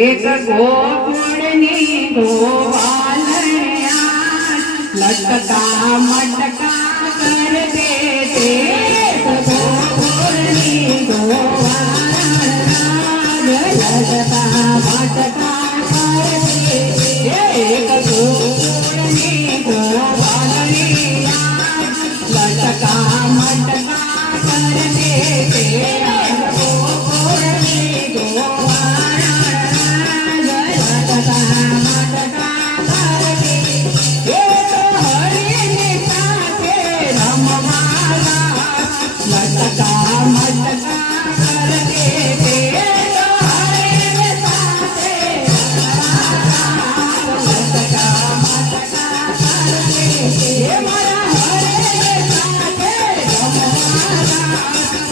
एक गोकुळनी गोवालया लटका मटका करते ते गोकुळनी गोवालया लटका मटका करते एक गोकुळनी गोवालया लटका मटका करते ते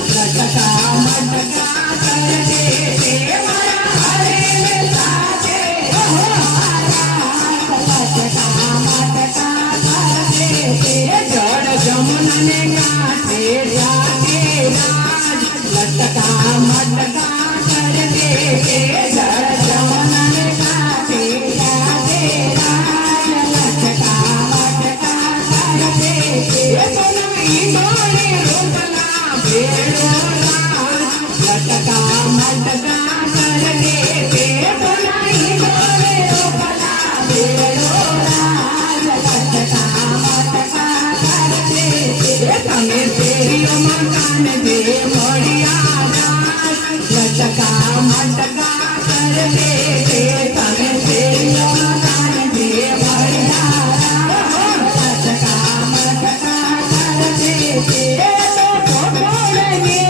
लटका मटका करते जड़ जमुना काटे जाते राज लटका मटका करते सोनाई मोरे रूपला बेड़ो राज लटका मटका करते सोनाई मोरे रूपला बेड़ो राज लटका मटका करते तमे तेरियो मकान दे लटका मटका करते तमे तेरियो मकान दे बढ़िया लटका मटका करते तो गोकुळनी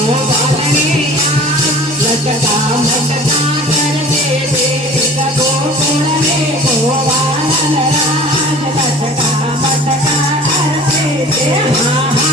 गोवालने लटका मटका करते तो गोकुळनी गोवालना लटका मटका करते एक गोकुळनी